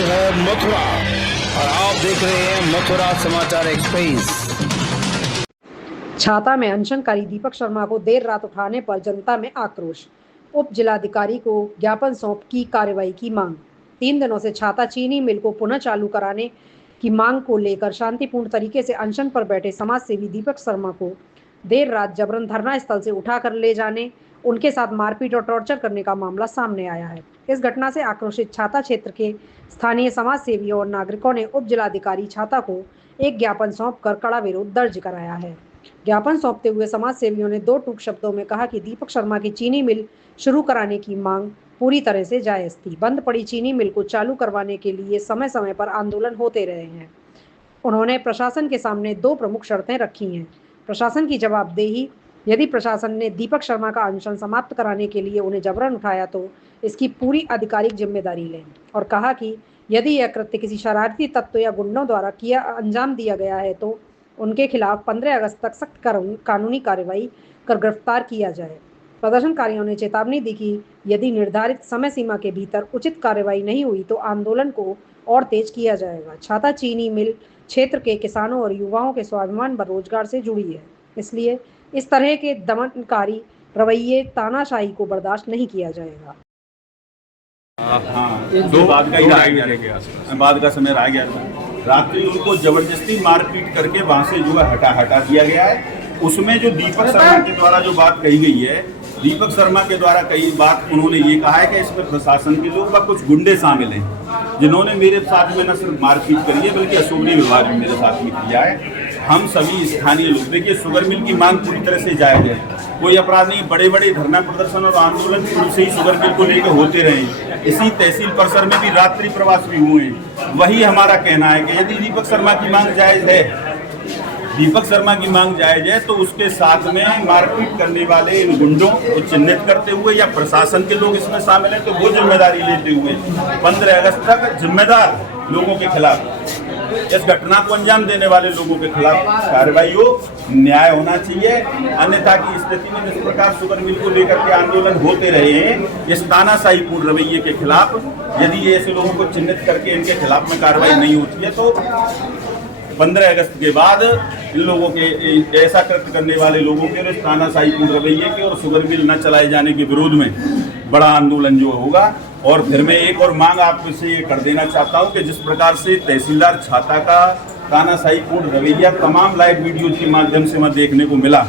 है मथुरा और आप देख रहे हैं मथुरा समाचार एक्सप्रेस। छाता में अनशनकारी दीपक शर्मा को देर रात उठाने पर जनता में आक्रोश। उप जिलाधिकारी को ज्ञापन सौंप की कार्रवाई की मांग। 3 दिनों से छाता चीनी मिल को पुनः चालू कराने की मांग को लेकर शांतिपूर्ण तरीके से अनशन पर बैठे समाज सेवी दीपक शर्मा को देर रात जबरन धरना स्थल से उठाकर ले जाने, उनके साथ मारपीट और टॉर्चर करने का मामला सामने आया है। इस घटना से आक्रोशित छाता क्षेत्र के स्थानीय समाज सेवियों और नागरिकों ने उप जिलाधिकारी छाता को एक ज्ञापन सौंपकर कड़ा विरोध दर्ज कराया है। ज्ञापन सौंपते हुए समाज सेवियों ने 2 टूक शब्दों में कहा कि दीपक शर्मा की चीनी मिल शुरू कराने की मांग पूरी तरह से जायज थी। बंद पड़ी चीनी मिल को चालू करवाने के लिए समय समय पर आंदोलन होते रहे हैं। उन्होंने प्रशासन के सामने 2 प्रमुख शर्तें रखी हैं। प्रशासन की जवाबदेही, यदि प्रशासन ने दीपक शर्मा का अनशन समाप्त कराने के लिए उन्हें जबरन उठाया तो इसकी पूरी आधिकारिक जिम्मेदारी लें, और कहा कि यदि यह कृत्य किसी शरारती तत्व या गुंडों द्वारा अंजाम दिया गया है तो उनके खिलाफ 15 अगस्त तक सख्त कानूनी कार्रवाई कर गिरफ्तार किया जाए। प्रदर्शनकारियों ने चेतावनी दी कि यदि निर्धारित समय सीमा के भीतर उचित कार्रवाई नहीं हुई तो आंदोलन को और तेज किया जाएगा। छाता चीनी मिल क्षेत्र के किसानों और युवाओं के स्वाभिमान व रोजगार से जुड़ी है, इसलिए इस तरह के दमनकारी रवैये, तानाशाही को बर्दाश्त नहीं किया जाएगा। दो बाद का समय रह गया रात्रि उनको जबरदस्ती मारपीट करके वहां से जो है हटा दिया गया है। उसमें जो दीपक शर्मा के द्वारा जो बात कही गई है, दीपक शर्मा के द्वारा कई बात उन्होंने ये कहा है कि इसमें प्रशासन के लोग व कुछ गुंडे शामिल हैं जिन्होंने मेरे साथ में न सिर्फ मारपीट करी है बल्कि अशोभनीय व्यवहार भी मेरे साथ में किया है। हम सभी स्थानीय लोग, देखिए शुगर मिल की मांग पूरी तरह से जायज है, कोई अपराध नहीं। बड़े बड़े धरना प्रदर्शन और आंदोलन शुरू से ही शुगर मिल को लेकर होते रहे। इसी तहसील परिसर में भी रात्रि प्रवास भी हुए हैं। वही हमारा कहना है कि यदि दीपक शर्मा की मांग जायज है, तो उसके साथ में मारपीट करने वाले इन गुंडों को चिन्हित करते हुए या प्रशासन के लोग इसमें शामिल हैं तो वो जिम्मेदारी लेते हुए 15 अगस्त तक जिम्मेदार लोगों के खिलाफ, इस घटना को अंजाम देने वाले लोगों के खिलाफ कार्रवाई हो, न्याय होना चाहिए। अन्यथा की स्थिति में जिस प्रकार शुगर मिल को लेकर के आंदोलन होते रहे हैं, इस तानाशाहीपूर्ण रवैये के खिलाफ यदि ऐसे लोगों को चिन्हित करके इनके खिलाफ में कार्रवाई नहीं होती है तो 15 अगस्त के बाद इन लोगों के ऐसा कृत्य करने वाले लोगों के तानाशाहीपूर्ण रवैये के और शुगर मिल न चलाए जाने के विरोध में बड़ा आंदोलन जो होगा। और फिर मैं एक और मांग आपसे ये कर देना चाहता हूँ कि जिस प्रकार से तहसीलदार छाता का तानाशाहीपूर्ण रवैया तमाम लाइव वीडियो के माध्यम से मैं देखने को मिला,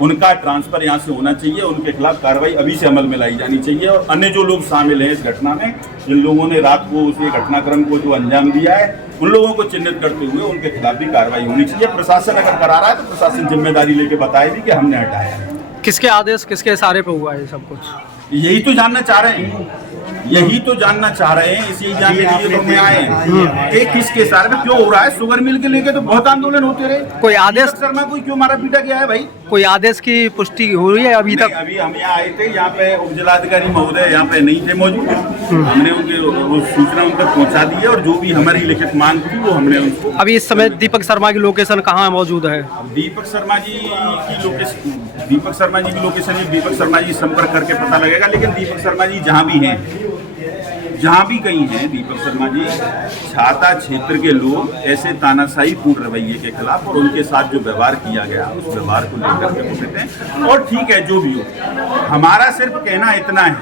उनका ट्रांसफर यहाँ से होना चाहिए, उनके खिलाफ कार्रवाई अभी से अमल में लाई जानी चाहिए। और अन्य जो लोग शामिल हैं इस घटना में, जिन लोगों ने रात को उस घटनाक्रम को जो अंजाम दिया है, उन लोगों को चिन्हित करते हुए उनके खिलाफ भी कार्रवाई होनी चाहिए। प्रशासन अगर करा रहा है तो प्रशासन जिम्मेदारी लेके बताए भी कि हमने हटाया है। किसके आदेश, किसके इशारे पे हुआ है सब कुछ? यही तो जानना चाह रहे हैं, इसी जानने के लिए तो मैं आए हैं कि किसके इशारे पे क्यों हो रहा है। शुगर मिल के लेके तो बहुत आंदोलन होते रहे। कोई आदेश शर्मा कोई क्यों मारा पीटा गया है भाई? कोई आदेश की पुष्टि हुई है अभी तक? अभी हम यहाँ आए थे, यहाँ पे उप जिलाधिकारी महोदय यहाँ पे नहीं थे मौजूद। हमने उनके सूचना उन तक पहुँचा दी है और जो भी हमारी लिखित मांग थी वो हमने उनको। अभी इस समय दीपक शर्मा की लोकेशन कहाँ मौजूद है? दीपक शर्मा जी की लोकेशन संपर्क करके पता लगेगा। लेकिन दीपक शर्मा जी जहाँ भी कहीं हैं, दीपक शर्मा जी छाता क्षेत्र के लोग ऐसे तानाशाहीपूर्ण रवैये के खिलाफ और उनके साथ जो व्यवहार किया गया उस व्यवहार को लेकर के बोलते हैं। और ठीक है, जो भी हो, हमारा सिर्फ कहना इतना है,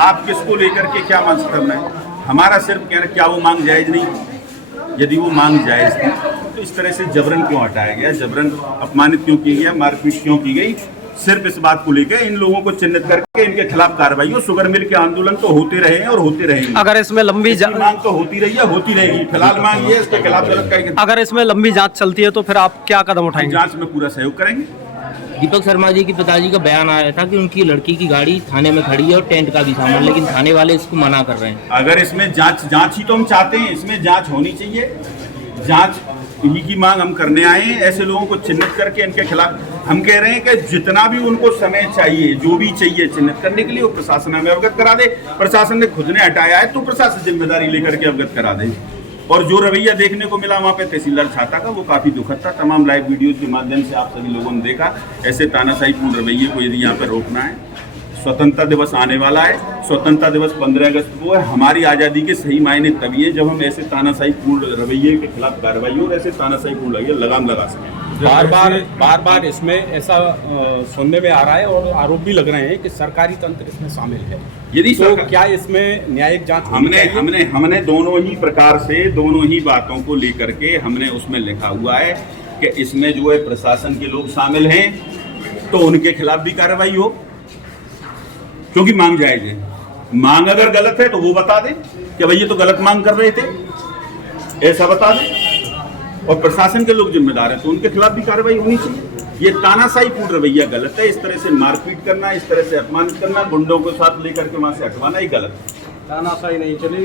आप किसको लेकर के क्या मांग करना है, हमारा सिर्फ कहना क्या वो मांग जायज नहीं? यदि वो मांग जायज थी तो इस तरह से जबरन क्यों हटाया गया, जबरन अपमानित क्यों किया गया, मारपीट क्यों की गई? सिर्फ इस बात को लेकर इन लोगों को चिन्हित करके इनके खिलाफ कार्रवाई हो। शुगर मिल के आंदोलन तो होते रहे हैं और होते रहेंगे। अगर इसमें लंबी मांग तो होती रही है, होती रहेगी। फिलहाल मांग ये है, इसके खिलाफ अगर इसमें लंबी जांच चलती है तो फिर आप क्या कदम उठाएंगे? जांच में पूरा सहयोग करेंगे। दीपक शर्मा जी के पिताजी का बयान आया था कि उनकी लड़की की गाड़ी थाने में खड़ी है और टेंट का भी सामान, लेकिन थाने वाले इसको मना कर रहे हैं। अगर इसमें जांच ही तो हम चाहते हैं, इसमें जांच होनी चाहिए। जांच इन्हीं की मांग हम करने आए हैं। ऐसे लोगों को चिन्हित करके इनके खिलाफ हम कह रहे हैं कि जितना भी उनको समय चाहिए, जो भी चाहिए चिन्हित करने के लिए, वो प्रशासन हमें अवगत करा दे। प्रशासन ने खुद ने हटाया है तो प्रशासन जिम्मेदारी लेकर के अवगत करा दे। और जो रवैया देखने को मिला वहाँ पे तहसीलदार छाता का, वो काफ़ी दुखद था। तमाम लाइव वीडियोज़ के माध्यम से आप सभी लोगों ने देखा। ऐसे तानाशाहीपूर्ण रवैये को यदि यहाँ पर रोकना है, स्वतंत्रता दिवस आने वाला है। स्वतंत्रता दिवस 15 अगस्त को है। हमारी आज़ादी के सही मायने तभी है जब हम ऐसे तानाशाही पूर्ण रवैये के खिलाफ कार्रवाई और ऐसे तानाशाही पूर्ण रवैये लगाम लगा सकें। बार बार इसमें ऐसा सुनने में आ रहा है और आरोप भी लग रहे हैं कि सरकारी तंत्र इसमें शामिल है। यदि तो क्या इसमें न्यायिक जांच होनी चाहिए? हमने दोनों ही प्रकार से दोनों ही बातों को लेकर के हमने उसमें लिखा हुआ है कि इसमें जो है प्रशासन के लोग शामिल हैं तो उनके खिलाफ भी कार्रवाई हो, क्योंकि मांग जायज है। मांग अगर गलत है तो वो बता दें कि भाई ये तो गलत मांग कर रहे थे, ऐसा बता दें। और प्रशासन के लोग जिम्मेदार हैं तो उनके खिलाफ भी कार्रवाई होनी चाहिए। ये तानाशाही पूर्ण रवैया गलत है। इस तरह से मारपीट करना, इस तरह से अपमानित करना, गुंडों को साथ लेकर के वहां से हटवाना ही गलत है। तानाशाही नहीं चलेगी।